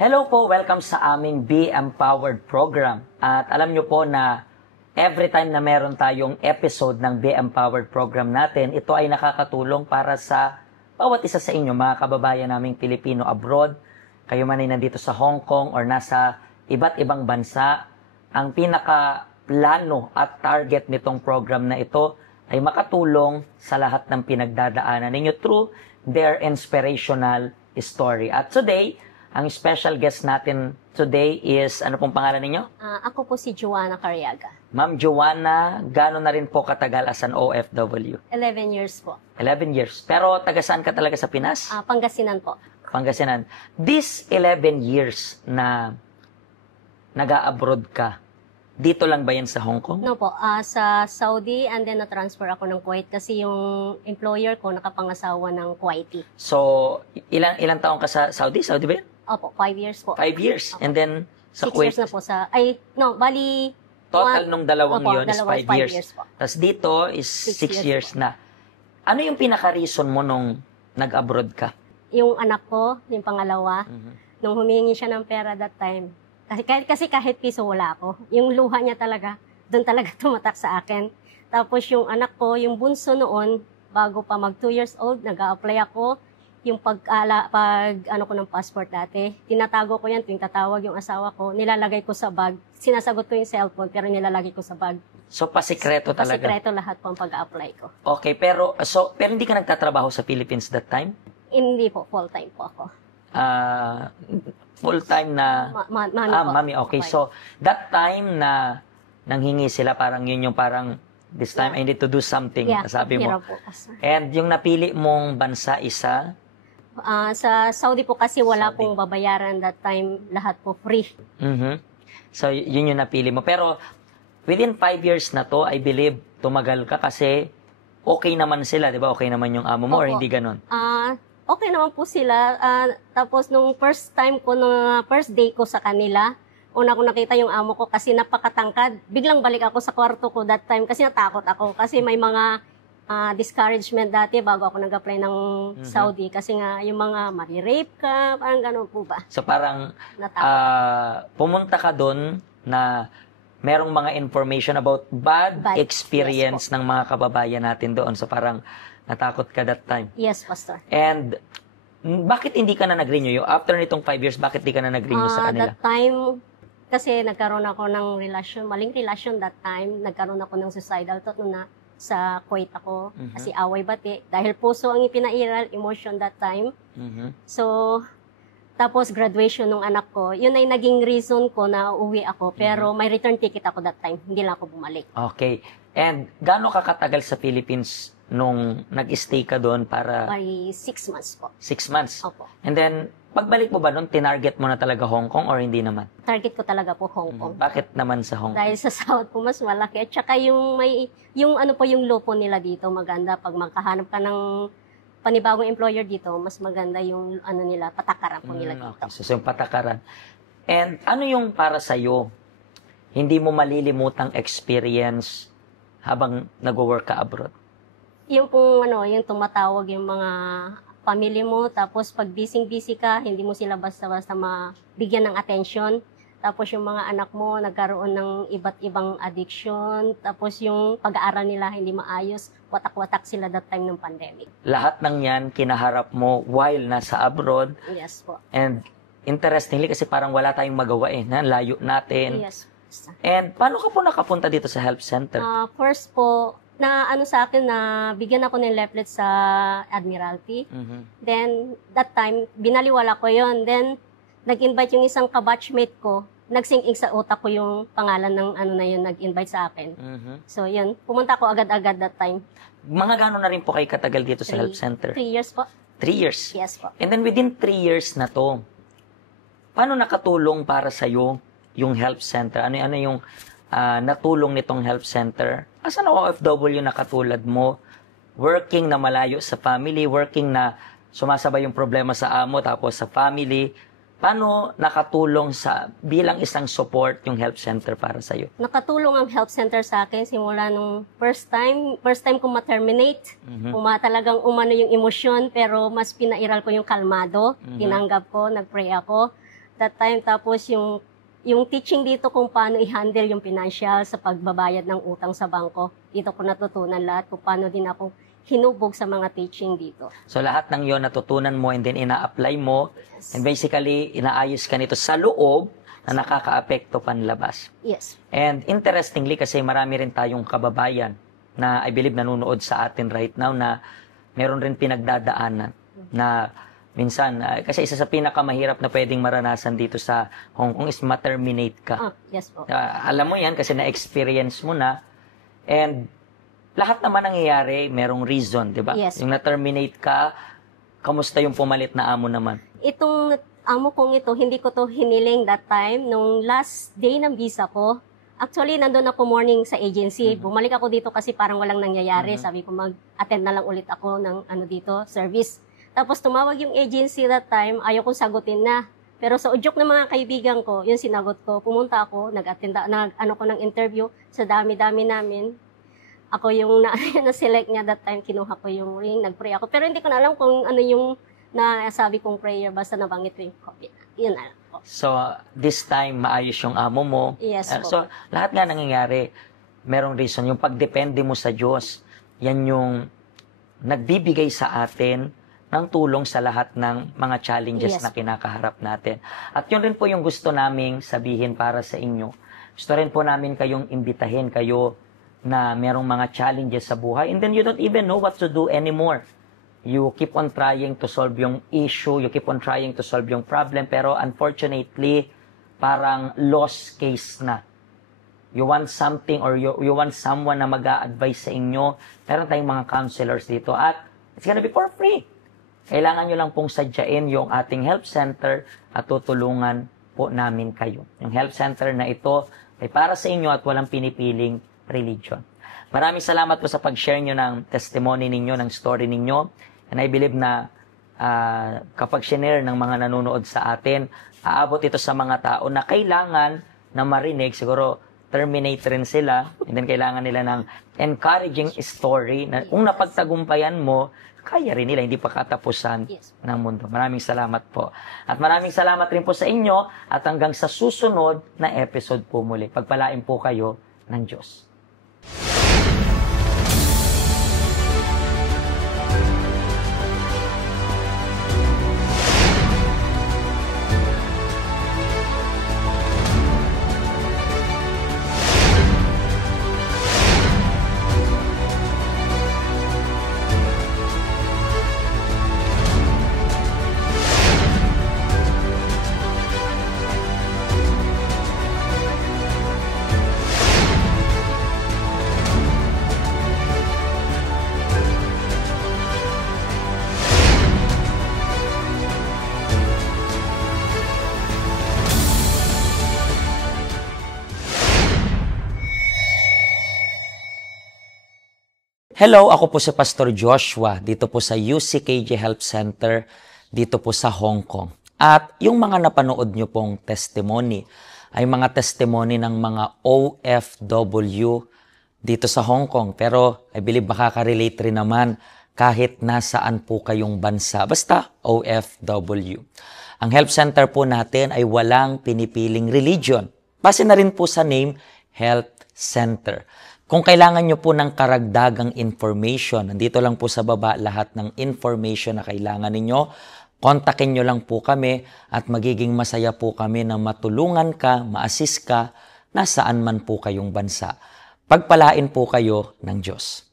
Hello po, welcome sa aming Be Empowered program. At alam nyo po na every time na meron tayong episode ng Be Empowered program natin, ito ay nakakatulong para sa bawat isa sa inyo, mga kababayan naming Pilipino abroad. Kayo man ay nandito sa Hong Kong or nasa iba't ibang bansa. Ang pinaka-plano at target nitong program na ito ay makatulong sa lahat ng pinagdadaanan ninyo through their inspirational story. At today, ang special guest natin today is, ano pong pangalan ninyo? Ako po si Joanna Cariaga. Ma'am Joanna, gano'n na rin po katagal as an OFW? 11 years po. 11 years. Pero taga saan ka talaga sa Pinas? Pangasinan po. Pangasinan. This 11 years na nag-a-abroad ka, dito lang ba yan sa Hong Kong? No po, sa Saudi and then na-transfer ako ng Kuwait kasi yung employer ko nakapangasawa ng Kuwaiti. So, ilang taon ka sa Saudi? Saudi ba yan? Opo, 5 years po. 5 years. Opo. And then, sa 6 Kuwait? years na po bali... Total nung dalawang Opo, yun is 5 years. po. Tapos dito is 6 years po. na. Ano yung pinaka-reason mo nung nag-abroad ka? Yung anak ko, yung pangalawa, nung humingi siya ng pera that time, kasi kahit piso wala ako. Yung luha niya talaga, doon talaga tumatak sa akin. Tapos yung anak ko, yung bunso noon, bago pa mag 2 years old, nag-a-apply ako. Yung ano ko ng passport dati, tinatago ko yan tuwing tatawag yung asawa ko, nilalagay ko sa bag. Sinasagot ko yung cellphone, pero nilalagay ko sa bag. So, pasikreto talaga? Pasikreto lahat po ang pag-a-apply ko. Okay, pero hindi ka nagtatrabaho sa Philippines that time? Hindi po, full-time po ako. Full-time na... Mami po. Mami, okay. So, that time na nanghingi sila, parang yun yung parang, this time I need to do something, sabi mo. Po, and yung napili mong bansa isa? Sa Saudi po kasi wala pong babayaran that time, lahat po free. So, yun yung napili mo. Pero, within 5 years na to, I believe, tumagal ka kasi okay naman sila, di ba? Okay naman yung amo mo or hindi ganon? Okay naman po sila. Tapos nung first day ko sa kanila, una ko nakita yung amo ko kasi napakatangkad. Biglang balik ako sa kwarto ko that time kasi natakot ako. Kasi may mga discouragement dati bago ako nag-apply ng Saudi. Kasi nga yung mga marirape ka, parang gano'n po ba? So parang pumunta ka doon na merong mga information about bad experience ng mga kababayan natin doon. So parang natakot ka that time. Yes, Pastor. And bakit hindi ka na nag-renew? After nitong 5 years, bakit hindi ka na nag-renew sa kanila? That time, kasi nagkaroon ako ng maling relasyon that time. Nagkaroon ako ng suicidal thought na sa Kuwait ako. Kasi away bati. Dahil puso ang ipinairal, emotion that time. So, tapos graduation ng anak ko, yun ay naging reason ko na uwi ako. Pero may return ticket ako that time. Hindi lang ako bumalik. Okay. And gaano ka katagal sa Philippines nung nag-stay ka doon para... By 6 months po. 6 months? Opo. And then, pagbalik mo ba doon, tinarget mo na talaga Hong Kong or hindi naman? Target ko talaga po Hong Kong. Bakit naman sa Hong Kong? Dahil sa sahod po mas malaki. At saka yung lupo nila dito maganda. Pag magkahanap ka ng panibagong employer dito, mas maganda yung nila, patakaran po nila dito. Okay. So yung patakaran. And ano yung para sa'yo, hindi mo malilimutang experience habang nag-work ka abroad? Yung kung yung tumatawag yung mga family mo, tapos pag busy ka, hindi mo sila basta-basta mabigyan ng attention. Tapos yung mga anak mo nagkaroon ng iba't ibang addiction, tapos yung pag-aaral nila hindi maayos, watak-watak sila that time ng pandemic. Lahat ng yan kinaharap mo while nasa abroad. Sa po. And interestingly, kasi parang wala tayong magawa na layo natin. Yes. And paano ka po nakapunta dito sa health center? First po, sa akin na bigyan ako ng leaflet sa Admiralty. Then, that time, binaliwala ko yon. Then, nag-invite yung isang kabatchmate ko. Nagsing-ing sa utak ko yung pangalan ng nag-invite sa akin. So, yun. Pumunta ako agad-agad that time. Mga gano'n na rin po kayo katagal dito sa health center? 3 years po. 3 years? Yes po. And then, within 3 years na to, paano nakatulong para sa'yo yung health center? Ano yung natulong nitong health center? As an OFW na katulad mo, working na malayo sa family, working na sumasabay yung problema sa amo tapos sa family, paano nakatulong bilang isang support yung health center para sa'yo? Nakatulong ang health center sa akin simula nung first time ko ma-terminate. Talagang umano yung emosyon, pero mas pinairal ko yung kalmado. Tinanggap ko, nag-pray ako. that time. Tapos yung teaching dito kung paano i-handle yung financial sa pagbabayad ng utang sa bangko. Dito ko natutunan lahat kung paano din ako hinubog sa mga teaching dito. So lahat ng yon natutunan mo and then ina-apply mo. Yes. And basically, inaayos ka nito sa loob na nakaka-apekto panlabas. Yes. And interestingly, kasi marami rin tayong kababayan na I believe nanonood sa atin right now na meron rin pinagdadaanan na minsan, kasi isa sa pinakamahirap na pwedeng maranasan dito sa Hong Kong is ma-terminate ka. Yes po. Alam mo yan kasi na-experience mo na. And lahat naman nangyayari, merong reason, di ba? Yes. Yung na-terminate ka, kamusta yung pumalit na amo naman? Itong amo kong ito, hindi ko to hiniling that time. Nung last day ng visa ko, actually, nandun ako morning sa agency. Bumalik ako dito kasi parang walang nangyayari. Sabi ko, mag-attend na lang ulit ako ng dito, service. Tapos tumawag yung agency that time, ayaw kong sagutin na. Pero sa udyok ng mga kaibigan ko, yun sinagot ko. Pumunta ako, nag-attend ko ng interview sa dami-dami namin. Ako yung na-select niya that time, kinuha ko yung ring, nag-pray ako. Pero hindi ko na alam kung ano yung nasabi kong prayer, basta nabanggit ko yung COVID. Yun na lang po. So, this time, maayos yung amo mo. Yes po. So, lahat nga nangyayari, merong reason. Yung pagdepende mo sa Diyos, yan yung nagbibigay sa atin ng tulong sa lahat ng mga challenges Yes. na kinakaharap natin. At yun rin po yung gusto naming sabihin para sa inyo. Gusto rin po namin kayong imbitahin kayo na merong mga challenges sa buhay and then you don't even know what to do anymore. You keep on trying to solve yung issue, you keep on trying to solve yung problem, pero unfortunately, parang lost case na. You want something or you want someone na mag-a-advise sa inyo, meron tayong mga counselors dito at it's gonna be for free. Kailangan nyo lang pong sadyain yung ating help center at tutulungan po namin kayo. Yung help center na ito ay para sa inyo at walang pinipiling religion. Maraming salamat po sa pag-share nyo ng testimony ninyo, ng story ninyo. And I believe na kapag share ng mga nanonood sa atin, aabot ito sa mga tao na kailangan na marinig, siguro terminate rin sila, and then kailangan nila ng encouraging story na kung napagtagumpayan mo, kaya rin nila, hindi pa katapusan ng mundo. Maraming salamat po. At maraming salamat rin po sa inyo at hanggang sa susunod na episode po muli. Pagpalain po kayo ng Diyos. Hello, ako po si Pastor Joshua dito po sa UCKJ Help Center dito po sa Hong Kong. At yung mga napanood nyo pong testimony ay mga testimony ng mga OFW dito sa Hong Kong. Pero I believe makaka-relate rin naman kahit nasaan po kayong bansa. Basta OFW. Ang Help Center po natin ay walang pinipiling religion. Base na rin po sa name, Health Center. Kung kailangan nyo po ng karagdagang information, nandito lang po sa baba lahat ng information na kailangan ninyo, kontakin nyo lang po kami at magiging masaya po kami na matulungan ka, ma-assist ka, nasaan man po kayong bansa. Pagpalain po kayo ng Diyos.